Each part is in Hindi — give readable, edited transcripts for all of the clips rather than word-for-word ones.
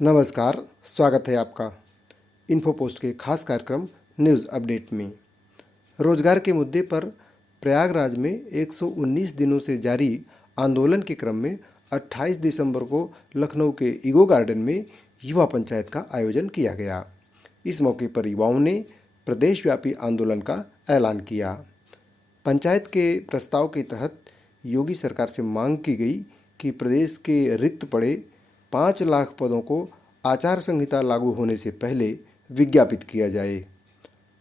नमस्कार, स्वागत है आपका इन्फो पोस्ट के खास कार्यक्रम न्यूज़ अपडेट में। रोजगार के मुद्दे पर प्रयागराज में 119 दिनों से जारी आंदोलन के क्रम में 28 दिसंबर को लखनऊ के ईगो गार्डन में युवा पंचायत का आयोजन किया गया। इस मौके पर युवाओं ने प्रदेशव्यापी आंदोलन का ऐलान किया। पंचायत के प्रस्ताव के तहत योगी सरकार से मांग की गई कि प्रदेश के रिक्त पड़े 5 लाख पदों को आचार संहिता लागू होने से पहले विज्ञापित किया जाए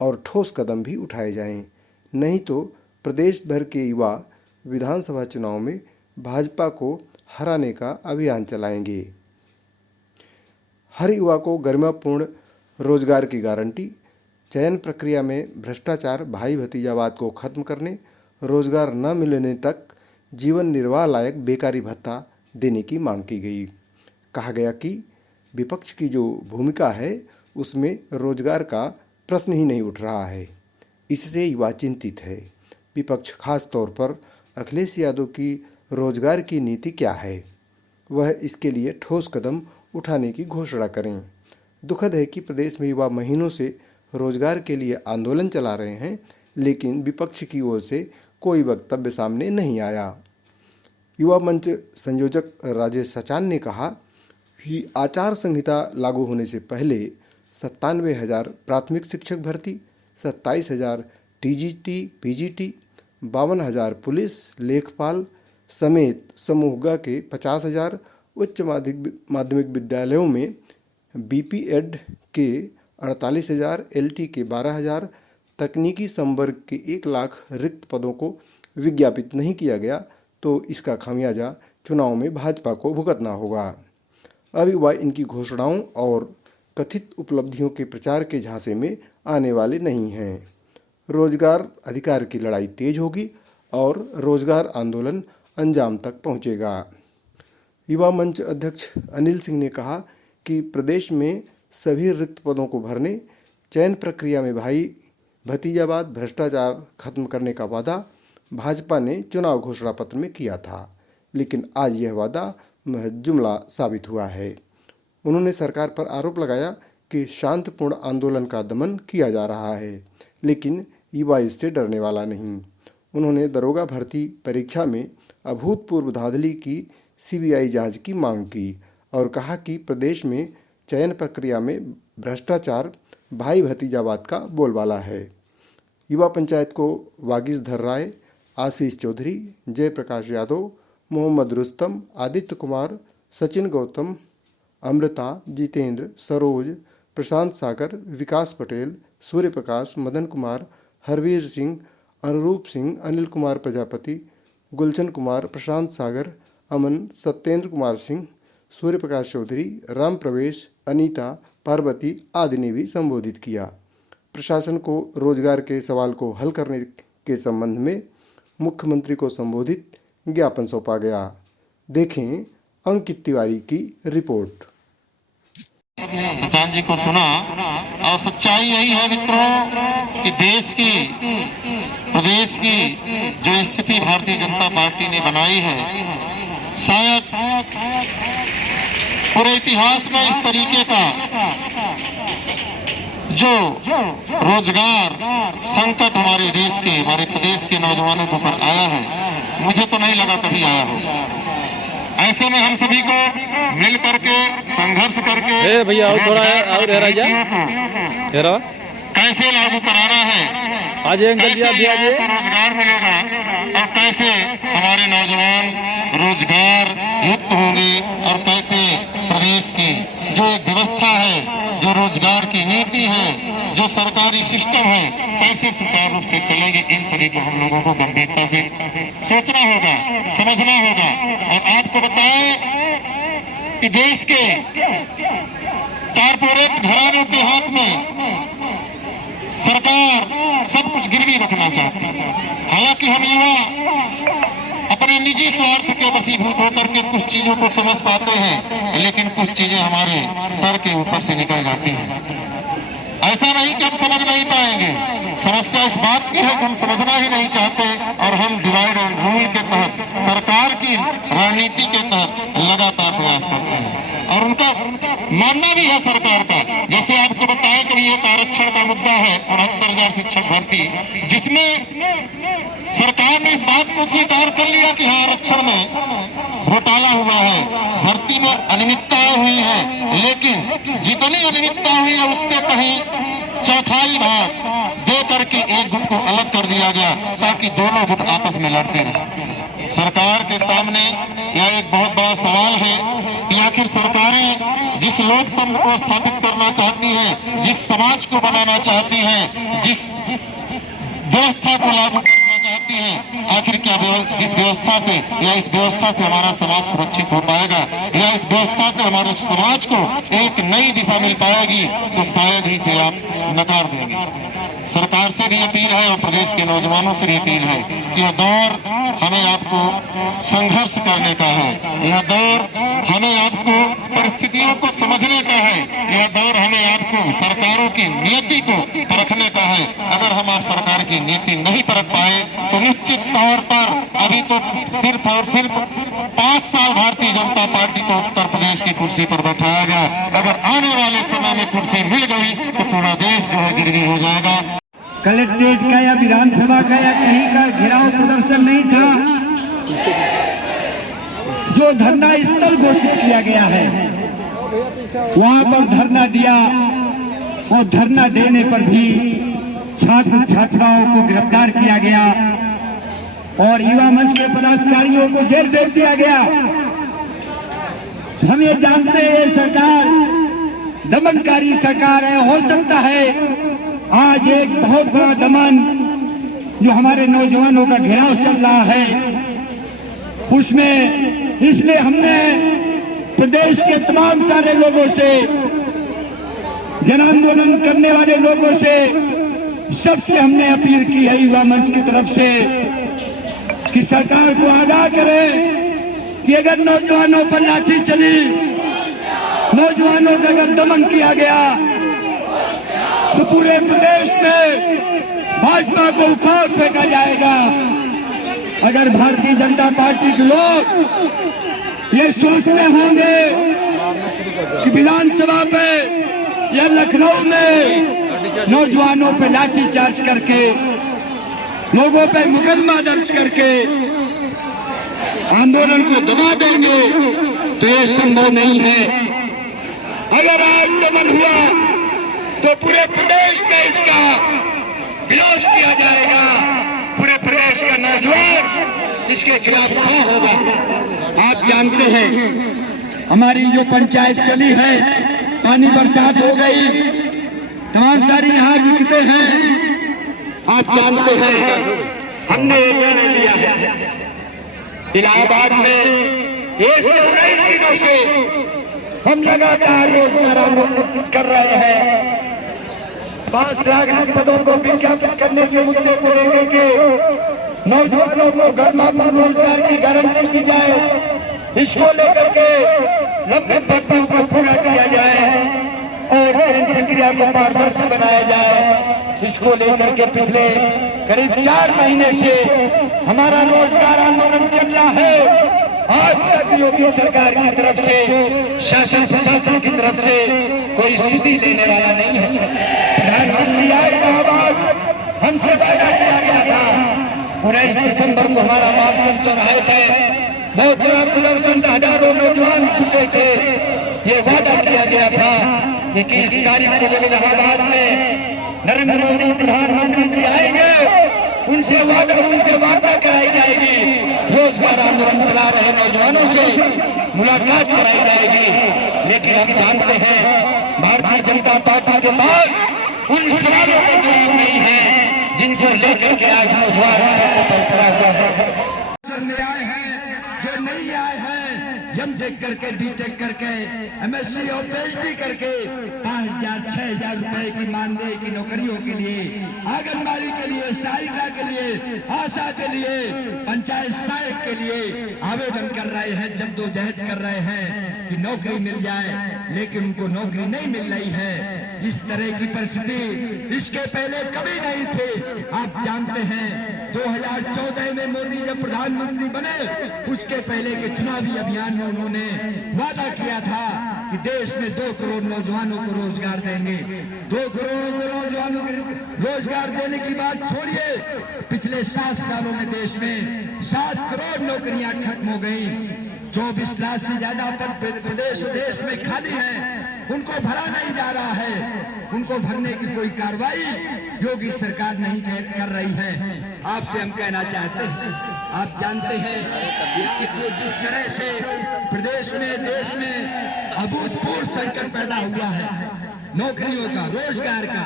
और ठोस कदम भी उठाए जाएं, नहीं तो प्रदेश भर के युवा विधानसभा चुनाव में भाजपा को हराने का अभियान चलाएंगे। हर युवा को गरिमापूर्ण रोजगार की गारंटी, चयन प्रक्रिया में भ्रष्टाचार, भाई भतीजावाद को खत्म करने, रोजगार न मिलने तक जीवन निर्वाह लायक बेकारी भत्ता देने की मांग की गई। कहा गया कि विपक्ष की जो भूमिका है उसमें रोजगार का प्रश्न ही नहीं उठ रहा है। इससे युवा चिंतित है। विपक्ष खास तौर पर अखिलेश यादव की रोजगार की नीति क्या है, वह इसके लिए ठोस कदम उठाने की घोषणा करें। दुखद है कि प्रदेश में युवा महीनों से रोजगार के लिए आंदोलन चला रहे हैं, लेकिन विपक्ष की ओर से कोई वक्तव्य सामने नहीं आया। युवा मंच संयोजक राजेश सचान ने कहा कि आचार संहिता लागू होने से पहले 97,000 प्राथमिक शिक्षक भर्ती, 27,000 टीजीटी पीजीटी, 52,000 पुलिस लेखपाल समेत समूह ग के 50,000, उच्च माध्यमिक विद्यालयों में बीपीएड के 48,000, एलटी के 12,000, तकनीकी संवर्ग के 1 लाख रिक्त पदों को विज्ञापित नहीं किया गया तो इसका खामियाजा चुनाव में भाजपा को भुगतना होगा। अब युवा इनकी घोषणाओं और कथित उपलब्धियों के प्रचार के झांसे में आने वाले नहीं हैं। रोजगार अधिकार की लड़ाई तेज होगी और रोजगार आंदोलन अंजाम तक पहुंचेगा। युवा मंच अध्यक्ष अनिल सिंह ने कहा कि प्रदेश में सभी रिक्त पदों को भरने, चयन प्रक्रिया में भाई भतीजावाद, भ्रष्टाचार खत्म करने का वादा भाजपा ने चुनाव घोषणा पत्र में किया था, लेकिन आज यह वादा महज जुमला साबित हुआ है। उन्होंने सरकार पर आरोप लगाया कि शांतिपूर्ण आंदोलन का दमन किया जा रहा है, लेकिन युवा इससे डरने वाला नहीं। उन्होंने दरोगा भर्ती परीक्षा में अभूतपूर्व धांधली की सीबीआई जांच की मांग की और कहा कि प्रदेश में चयन प्रक्रिया में भ्रष्टाचार, भाई भतीजावाद का बोलबाला है। युवा पंचायत को वागीशधर राय, आशीष चौधरी, जयप्रकाश यादव, मोहम्मद रुस्तम, आदित्य कुमार, सचिन गौतम, अमृता, जितेंद्र, सरोज, प्रशांत सागर, विकास पटेल, सूर्य प्रकाश, मदन कुमार, हरवीर सिंह, अनुरूप सिंह, अनिल कुमार प्रजापति, गुलशन कुमार, प्रशांत सागर, अमन, सत्येंद्र कुमार सिंह, सूर्य प्रकाश चौधरी, राम प्रवेश, अनीता, पार्वती आदि ने भी संबोधित किया। प्रशासन को रोजगार के सवाल को हल करने के संबंध में मुख्यमंत्री को संबोधित ज्ञापन सौंपा गया। देखें अंकित तिवारी की रिपोर्ट। सचान जी को सुना और सच्चाई यही है मित्रों कि देश की, प्रदेश की जो स्थिति भारतीय जनता पार्टी ने बनाई है, शायद पूरे इतिहास में इस तरीके का जो रोजगार संकट हमारे देश के, हमारे प्रदेश के नौजवानों के ऊपर आया है, मुझे तो नहीं लगा कभी आया हो। ऐसे में हम सभी को मिल करके संघर्ष करके भैया और थोड़ा और कैसे लागू कराना है, आज कैसे रोजगार मिलेगा और कैसे हमारे नौजवान रोजगार युक्त होंगे और कैसे प्रदेश की जो एक व्यवस्था है, जो रोजगार की नीति है, जो सरकारी सिस्टम है, कैसे सुचारू रूप से चलेंगे, इन सभी को हम लोगों को गंभीरता से सोचना होगा, समझना होगा। और आपको बताएं कि देश के कारपोरेट घरानों के हाथ में सरकार सब कुछ गिरवी रखना चाहती है। हालांकि हम युवा अपने निजी स्वार्थ के वशीभूत होकर के कुछ चीजों को समझ पाते हैं, लेकिन कुछ चीजें हमारे सर के ऊपर से निकल जाती हैं। ऐसा नहीं कि हम समझ नहीं पाएंगे, समस्या इस बात की है कि हम समझना ही नहीं चाहते और हम डिवाइड एंड रूल के तहत, सरकार की रणनीति के तहत लगातार प्रयास करते हैं। और उनका मानना भी है सरकार का। जैसे आपको बताया कि ये आरक्षण का मुद्दा है 69,000 शिक्षक भर्ती, जिसमें सरकार ने इस बात को स्वीकार कर लिया कि हाँ आरक्षण में घोटाला हुआ है, भर्ती में अनियमितताएं हुई हैं, लेकिन जितनी अनियमितता हुई है उससे कहीं चौथाई भाग दे करके एक गुट को अलग कर दिया गया ताकि दोनों गुट आपस में लड़ते रहे। सरकार के सामने यह एक बहुत बड़ा सवाल है कि आखिर सरकारें जिस लोकतंत्र को स्थापित करना चाहती हैं, जिस समाज को बनाना चाहती हैं, जिस व्यवस्था को लागू करना चाहती हैं, आखिर क्या जिस व्यवस्था से या इस व्यवस्था से हमारा समाज सुरक्षित हो पाएगा या इस व्यवस्था से हमारे समाज को एक नई दिशा मिल पाएगी, तो शायद ही से आप नकार देंगे। सरकार से भी अपील है और प्रदेश के नौजवानों से भी अपील है कि यह दौर हमें आपको संघर्ष करने का है, यह दौर हमें आपको परिस्थितियों को समझने का है, यह दौर हमें आपको सरकारों की नीति को परखने का है। अगर हम आप सरकार की नीति नहीं परख पाए तो निश्चित तौर पर अभी तो सिर्फ और सिर्फ 5 साल भारतीय जनता पार्टी को उत्तर प्रदेश की कुर्सी पर बैठाया गया, अगर आने वाले समय में कुर्सी मिल गई तो पूरा देश जो है गिरवी हो जाएगा। कलेक्ट्रेट का या विधानसभा का या कहीं का घेराव प्रदर्शन नहीं था, जो धरना स्थल घोषित किया गया है वहां पर धरना दिया और धरना देने पर भी छात्र छात्राओं को गिरफ्तार किया गया और युवा मंच के पदाधिकारियों को जेल भेज दिया गया। हम ये जानते हैं ये सरकार दमनकारी सरकार है। हो सकता है आज एक बहुत बड़ा दमन जो हमारे नौजवानों का घेराव चल रहा है उसमें, इसलिए हमने प्रदेश के तमाम सारे लोगों से, जन आंदोलन करने वाले लोगों से, सबसे हमने अपील की है युवा मंच की तरफ से कि सरकार को आगाह करें कि अगर नौजवानों पर लाठी चली, नौजवानों का अगर दमन किया गया तो पूरे प्रदेश में भाजपा को उखाड़ फेंका जाएगा। अगर भारतीय जनता पार्टी के लोग ये सोचते होंगे कि विधानसभा पे या लखनऊ में नौजवानों पे लाठीचार्ज करके, लोगों पे मुकदमा दर्ज करके आंदोलन को दबा देंगे तो ये संभव नहीं है। अगर आज दमन हुआ तो पूरे प्रदेश में इसका विरोध किया जाएगा, पूरे प्रदेश का नौजवान इसके खिलाफ खड़ा होगा। आप जानते हैं हमारी जो पंचायत चली है, पानी बरसात हो गई, तमाम सारी यहाँ दिक्कतें हैं। आप जानते हैं हमने एक निर्णय लिया है इलाहाबाद में 19 दिनों से हम लगातार रोजगार आंदोलन कर रहे हैं। 5 लाख पदों को विज्ञापित करने के मुद्दे को लेकर के नौजवानों को गर्मापन रोजगार की गारंटी दी जाए, इसको लेकर के लंबित भर्तियों को पूरा किया जाए और चयन प्रक्रिया को पारदर्शी बनाया जाए। इसको लेकर के पिछले करीब 4 महीने से हमारा रोजगार आंदोलन चल रहा है। आज तक योगी सरकार की तरफ से, शासन प्रशासन की तरफ से कोई सुधि लेने वाला नहीं है। प्रधानमंत्री आए इलाहाबाद, हमसे वादा किया गया था 19 दिसंबर को हमारा मार्च चौराहे पे बहुत बड़ा प्रदर्शन, हजारों नौजवान चुके थे। ये वादा किया गया था कि 21 तारीख को जब इलाहाबाद में नरेंद्र मोदी प्रधानमंत्री जी आएंगे, उनसे वार्ता कराई जाएगी, रोजगार आंदोलन चला रहे नौजवानों से मुलाकात कराई जाएगी। लेकिन हम जानते हैं भारतीय जनता पार्टी के पास उन सवालों का जवाब नहीं है जिनको लेकर के आज नौजवान पड़ा हुआ है। आए हैं जो नहीं आए हैं, एमटेक करके, बीटेक करके, एमएससी और पीएचडी करके 5,000 6,000 रुपए की मानदेय की नौकरियों के लिए, आंगनबाड़ी के लिए, सहायिका के लिए, आशा के लिए, पंचायत सहायक के लिए आवेदन कर रहे हैं, जद्दोजहद कर रहे हैं कि नौकरी मिल जाए, लेकिन उनको नौकरी नहीं मिल रही है। इस तरह की परिस्थिति इसके पहले कभी नहीं थी। आप जानते हैं 2014 में मोदी जब प्रधानमंत्री बने, उसके पहले के चुनावी अभियान में उन्होंने वादा किया था कि देश में 2 करोड़ नौजवानों को रोजगार देंगे। 2 करोड़ नौजवानों को रोजगार देने की बात छोड़िए, पिछले 7 सालों में देश में 7 करोड़ नौकरियां खत्म हो गई। 24 लाख से ज्यादा पद प्रदेश और देश में खाली हैं, उनको भरा नहीं जा रहा है। उनको भरने की कोई कार्रवाई योगी सरकार नहीं कर रही है। आपसे हम कहना चाहते हैं, आप जानते हैं कि जो जिस तरह से प्रदेश में देश में अभूतपूर्व संकट पैदा हुआ है नौकरियों का, रोजगार का,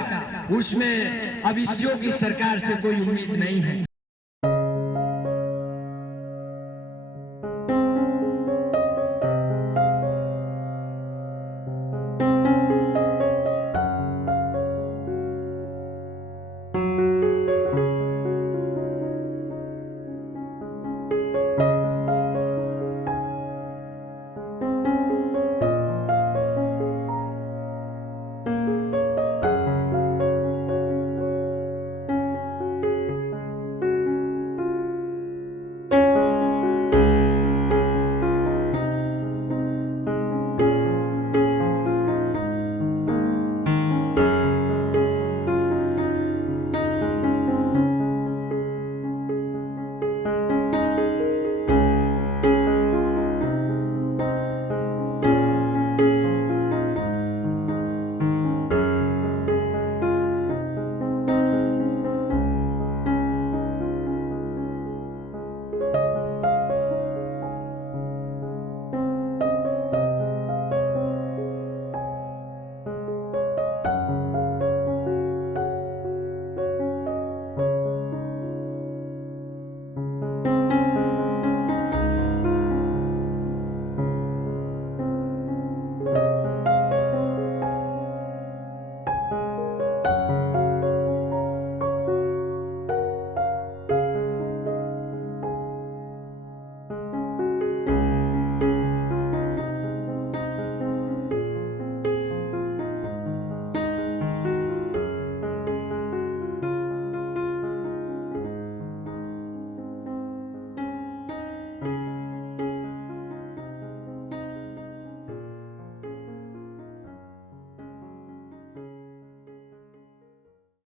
उसमें अब इस योगी सरकार से कोई उम्मीद नहीं है।